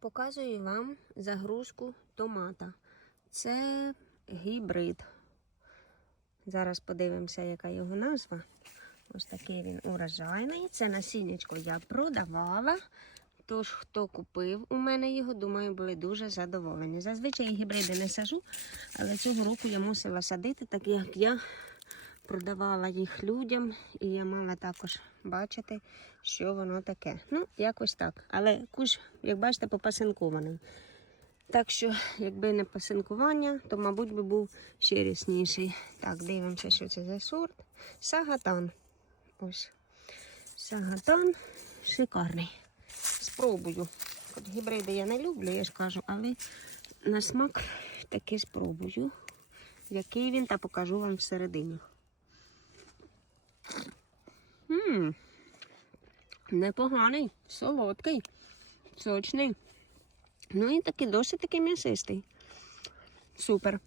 Показую вам загрузку томата. Це гібрид. Зараз подивимося, яка його назва. Ось такий він урожайний. Це насіннячко я продавала. Тож, хто купив у мене його, думаю, були дуже задоволені. Зазвичай гібриди не сажу, але цього року я мусила садити, так як я продавала їх людям, і я мала також бачити, що воно таке. Ну, якось так. Але куш, як бачите, попасинкований. Так що, якби не пасинкування, то, мабуть, би був ще рясніший. Так, дивимося, що це за сорт. Сагатан. Ось. Сагатан шикарний. Спробую. От гібриди я не люблю, я ж кажу, але на смак таки спробую. Який він, та покажу вам всередині. Непоганий, солодкий, сочний. Ну і такий досить такий м'ясистий. Супер.